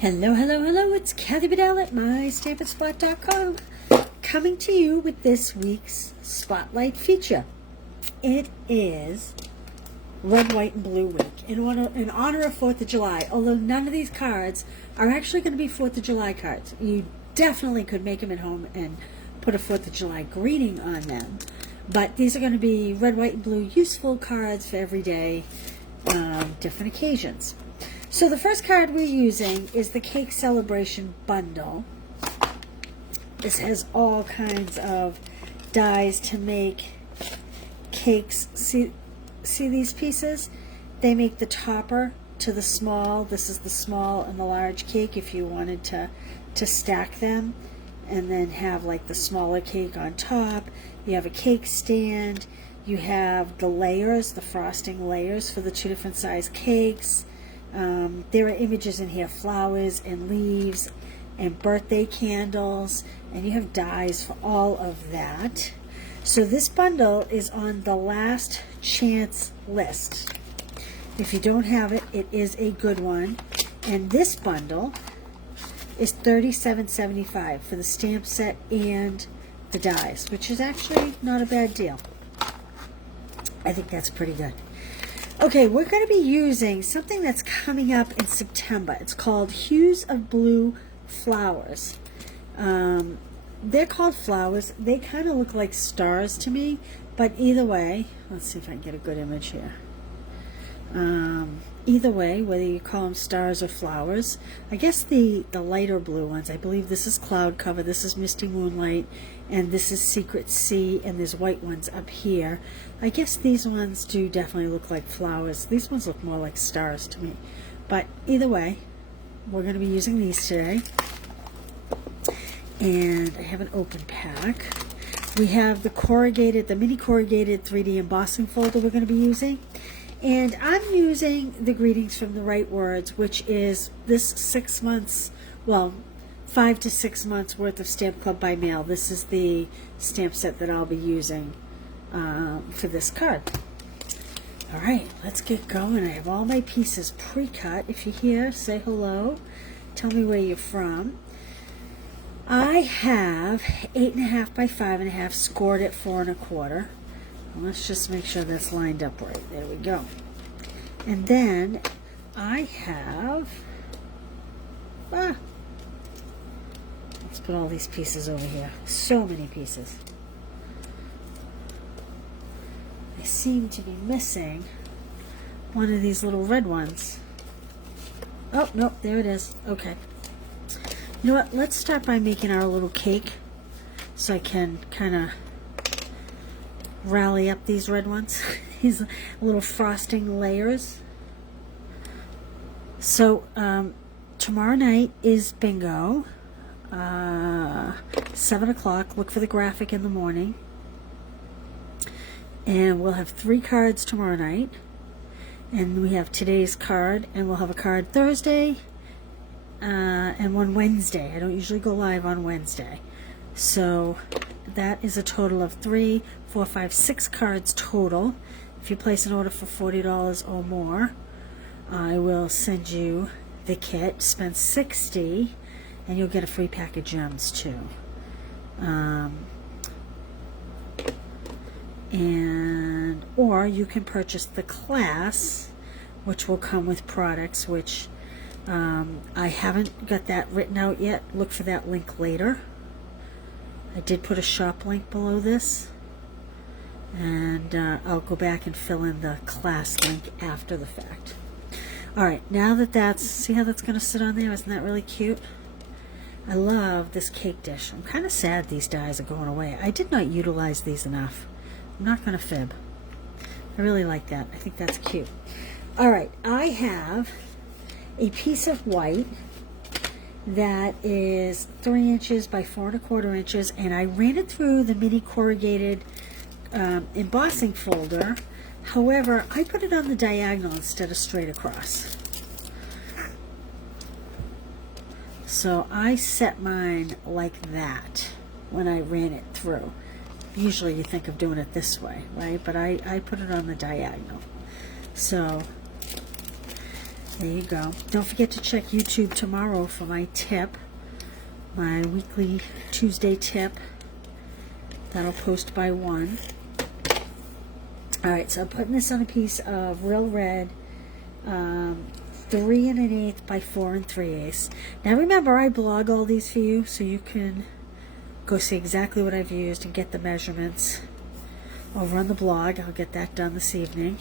Hello, hello, hello, it's Kathy Bedell at MyStampItSpot.com coming to you with this week's Spotlight feature. It is Red, White, and Blue Week in honor of 4th of July, although none of these cards are actually going to be 4th of July cards. You definitely could make them at home and put a 4th of July greeting on them, but these are going to be red, white, and blue useful cards for everyday different occasions. So the first card we're using is the Cake Celebration Bundle. This has all kinds of dies to make cakes. See these pieces? They make the topper to the small. This is the small and the large cake if you wanted to stack them and then have like the smaller cake on top. You have a cake stand. You have the layers, the frosting layers for the two different size cakes. There are images in here, flowers and leaves and birthday candles, and you have dies for all of that. So this bundle is on the last chance list. If you don't have it, it is a good one. And this bundle is $37.75 for the stamp set and the dies, which is actually not a bad deal. I think that's pretty good. Okay, we're going to be using something that's coming up in September. It's called Hues of Blue Flowers. They're called flowers. They kind of look like stars to me, but either way, let's see if I can get a good image here. Either way, whether you call them stars or flowers, I guess the lighter blue ones, I believe this is Cloud Cover, this is Misty Moonlight, and this is Secret Sea, and there's white ones up here. I guess these ones do definitely look like flowers. These ones look more like stars to me. But either way, we're going to be using these today. And I have an open pack. We have the mini corrugated 3D embossing folder we're going to be using. And I'm using the Greetings from the Right Words, which is this 6 months, well, 5 to 6 months worth of Stamp Club by mail. This is the stamp set that I'll be using for this card. All right, let's get going. I have all my pieces pre-cut. If you're here, say hello. Tell me where you're from. I have 8.5 by 5.5 scored at 4 1/4. Let's just make sure that's lined up right. There we go. And then I have, let's put all these pieces over here. So many pieces. I seem to be missing one of these little red ones. Oh, nope, there it is. Okay. You know what? Let's start by making our little cake so I can kind of rally up these red ones. These little frosting layers. So tomorrow night is bingo. 7 o'clock. Look for the graphic in the morning. And we'll have 3 cards tomorrow night. And we have today's card. And we'll have a card Thursday and one Wednesday. I don't usually go live on Wednesday. So that is a total of 3, 4, 5, 6 cards total. If you place an order for $40 or more, I will send you the kit. Spend $60 and you'll get a free pack of gems too. Or you can purchase the class, which will come with products, which I haven't got that written out yet. Look for that link later. I did put a shop link below this, and I'll go back and fill in the class link after the fact. Alright, now that see how that's going to sit on there? Isn't that really cute? I love this cake dish. I'm kind of sad these dies are going away. I did not utilize these enough. I'm not going to fib. I really like that. I think that's cute. Alright, I have a piece of white that is 3 inches by 4 1/4 inches, and I ran it through the mini corrugated embossing folder. However, I put it on the diagonal instead of straight across. So I set mine like that when I ran it through. Usually you think of doing it this way, right? But I put it on the diagonal. So There you go. Don't forget to check YouTube tomorrow for my tip, my weekly Tuesday tip. That'll post by 1. Alright, so I'm putting this on a piece of Real Red, 3 1/8 by 4 3/8. Now remember, I blog all these for you, so you can go see exactly what I've used and get the measurements over on the blog. I'll get that done this evening.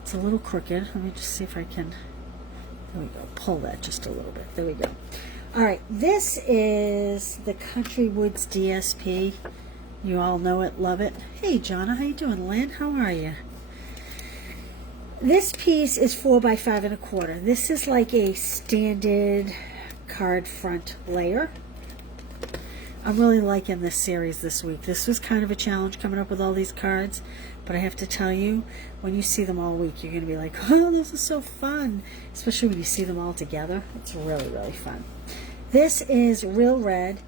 It's a little crooked. Let me just see if I can, there we go, pull that just a little bit. There we go. Alright, this is the Country Woods DSP. You all know it, love it. Hey, Jonna, how you doing? Lynn, how are you? This piece is 4 by 5 1/4. This is like a standard card front layer. I'm really liking this series this week. This was kind of a challenge coming up with all these cards, but I have to tell you, when you see them all week, you're going to be like, oh, this is so fun, especially when you see them all together. It's really, really fun. This is Real Red.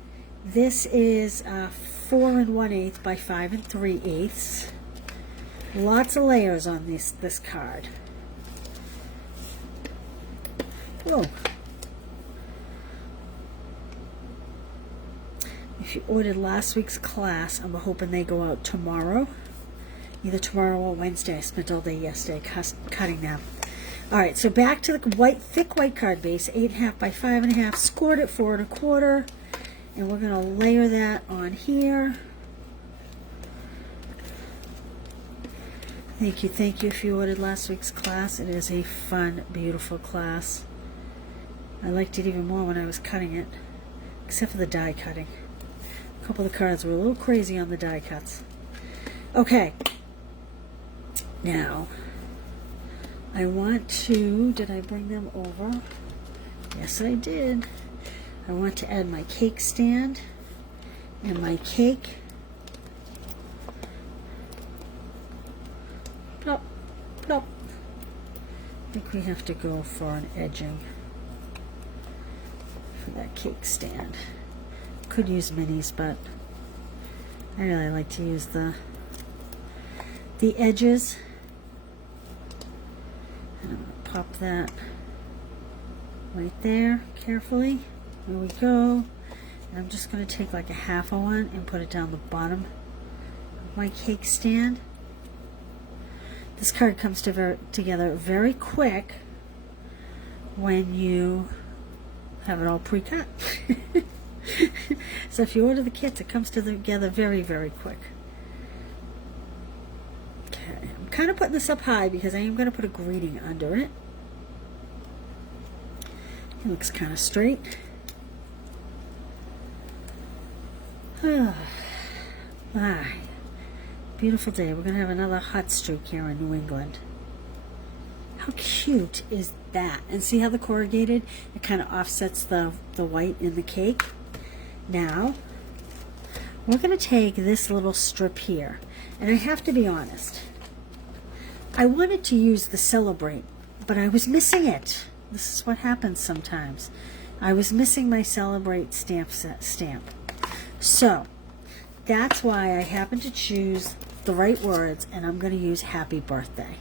This is 4 1/8 by 5 3/8. Lots of layers on this card. Whoa. If you ordered last week's class, I'm hoping they go out tomorrow. Either tomorrow or Wednesday. I spent all day yesterday cutting them. Alright, so back to the thick white card base, 8 1/2 by 5 1/2, scored at 4 1/4. And we're going to layer that on here. Thank you if you ordered last week's class. It is a fun, beautiful class. I liked it even more when I was cutting it, except for the die cutting. A couple of the cards were a little crazy on the die cuts. Okay. Now, I want to, did I bring them over? Yes, I did. I want to add my cake stand and my cake. Plop, plop. I think we have to go for an edging for that cake stand. Could use minis, but I really like to use the edges. And I'm going to pop that right there carefully. There we go. And I'm just going to take like a 1/2 one and put it down the bottom of my cake stand. This card comes together very quick when you have it all pre-cut. So if you order the kits, it comes together very, very quick. Okay, I'm kind of putting this up high because I am going to put a greeting under it. It looks kind of straight. My beautiful day. We're going to have another hot streak here in New England. How cute is that? And see how the corrugated, it kind of offsets the white in the cake. Now, we're going to take this little strip here. And I have to be honest. I wanted to use the Celebrate, but I was missing it. This is what happens sometimes. I was missing my Celebrate stamp. So, that's why I happened to choose the right words, and I'm going to use Happy Birthday.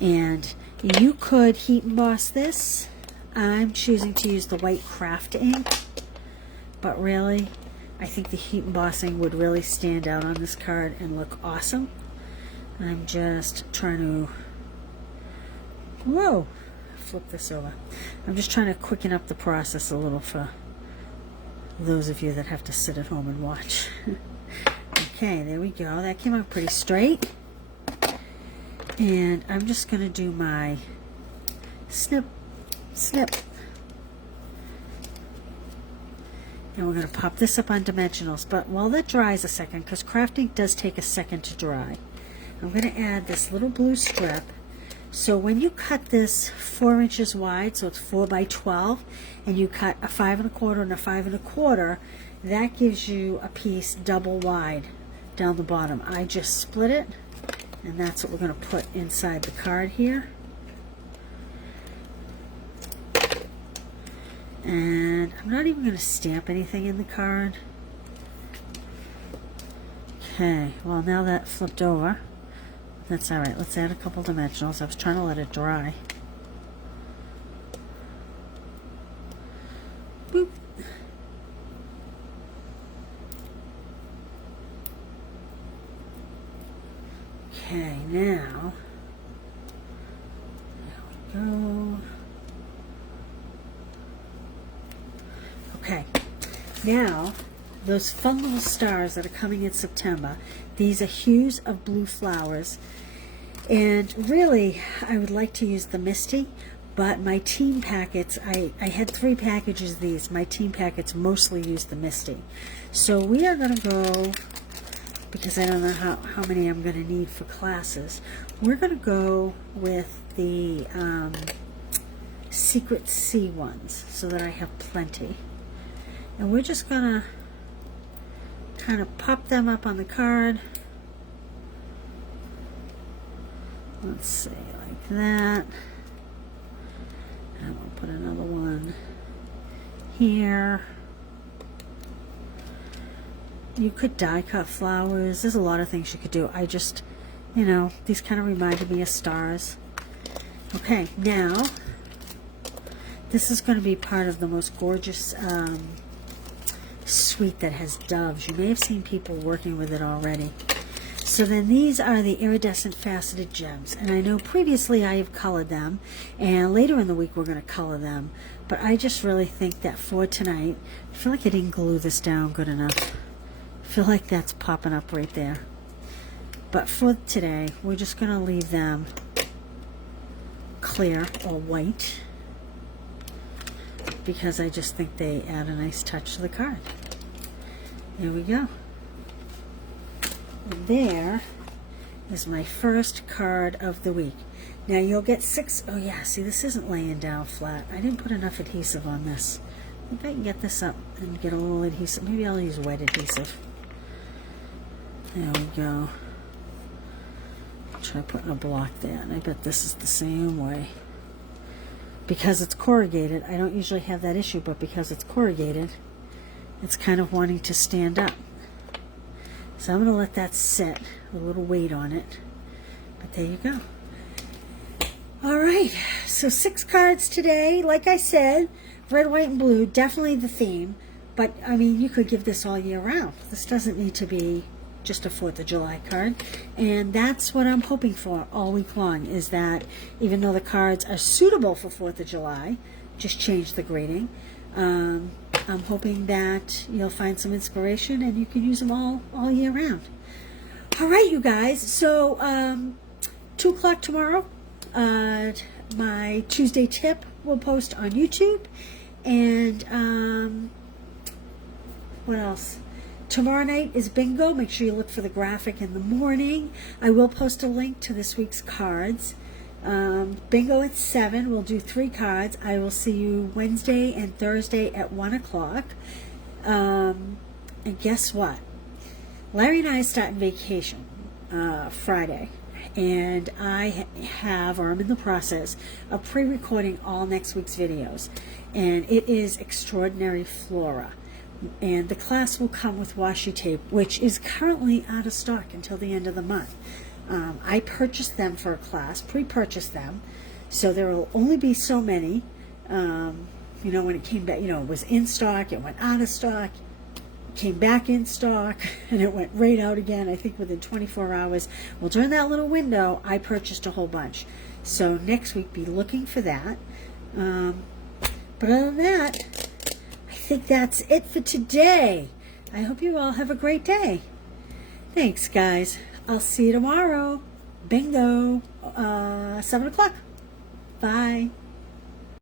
And you could heat emboss this. I'm choosing to use the white craft ink, but really, I think the heat embossing would really stand out on this card and look awesome. I'm just trying to, whoa, flip this over. I'm just trying to quicken up the process a little for those of you that have to sit at home and watch. Okay, there we go. That came out pretty straight. And I'm just going to do my snip, snip. And we're going to pop this up on dimensionals. But while that dries a second, because craft ink does take a second to dry, I'm going to add this little blue strip. So when you cut this 4 inches wide, so it's 4 by 12, and you cut a 5 1/4 and a 5 1/4, that gives you a piece double wide down the bottom. I just split it, and that's what we're going to put inside the card here. And I'm not even going to stamp anything in the card. Okay, well now that flipped over. That's alright. Let's add a couple dimensionals. I was trying to let it dry. Okay, now, there we go. Okay, now, those fun little stars that are coming in September, these are hues of blue flowers. And really, I would like to use the Misty, but my team packets, I had 3 packages of these. My team packets mostly use the Misty. So we are going to go, because I don't know how many I'm going to need for classes, we're going to go with the Secret Sea ones so that I have plenty. And we're just going to kind of pop them up on the card. Let's see, like that. And we'll put another one here. You could die cut flowers. There's a lot of things you could do. I just, you know, these kind of reminded me of stars. Okay, now, this is going to be part of the most gorgeous suite that has doves. You may have seen people working with it already. So then these are the iridescent faceted gems, and I know previously I have colored them, and later in the week we're going to color them, but I just really think that for tonight, I feel like I didn't glue this down good enough. I feel like that's popping up right there. But for today, we're just going to leave them clear or white, because I just think they add a nice touch to the card. There we go. And there is my first card of the week. Now you'll get 6. Oh yeah, see, this isn't laying down flat. I didn't put enough adhesive on this. I think I can get this up and get a little adhesive. Maybe I'll use wet adhesive. There we go. Try putting a block there, and I bet this is the same way. Because it's corrugated, I don't usually have that issue, but because it's corrugated, it's kind of wanting to stand up. So I'm going to let that sit with a little weight on it. But there you go. All right, so 6 cards today. Like I said, red, white, and blue, definitely the theme. But, I mean, you could give this all year round. This doesn't need to be just a 4th of July card. And that's what I'm hoping for all week long, is that even though the cards are suitable for 4th of July, just change the grading. I'm hoping that you'll find some inspiration and you can use them all year round. All right, you guys. So 2 o'clock tomorrow, my Tuesday tip will post on YouTube. And what else? Tomorrow night is bingo. Make sure you look for the graphic in the morning. I will post a link to this week's cards. Bingo at 7. We'll do 3 cards. I will see you Wednesday and Thursday at 1 o'clock. And guess what? Larry and I are starting vacation Friday. And I have, or I'm in the process of pre-recording all next week's videos. And it is Extraordinary Flora. And the class will come with washi tape, which is currently out of stock until the end of the month. I purchased them for a class, pre-purchased them, so there will only be so many. You know, when it came back, you know, it was in stock, it went out of stock, came back in stock, and it went right out again, I think within 24 hours. Well, during that little window, I purchased a whole bunch. So next week, be looking for that. But other than that, I think that's it for today. I hope you all have a great day. Thanks, guys. I'll see you tomorrow. Bingo. 7 o'clock. Bye.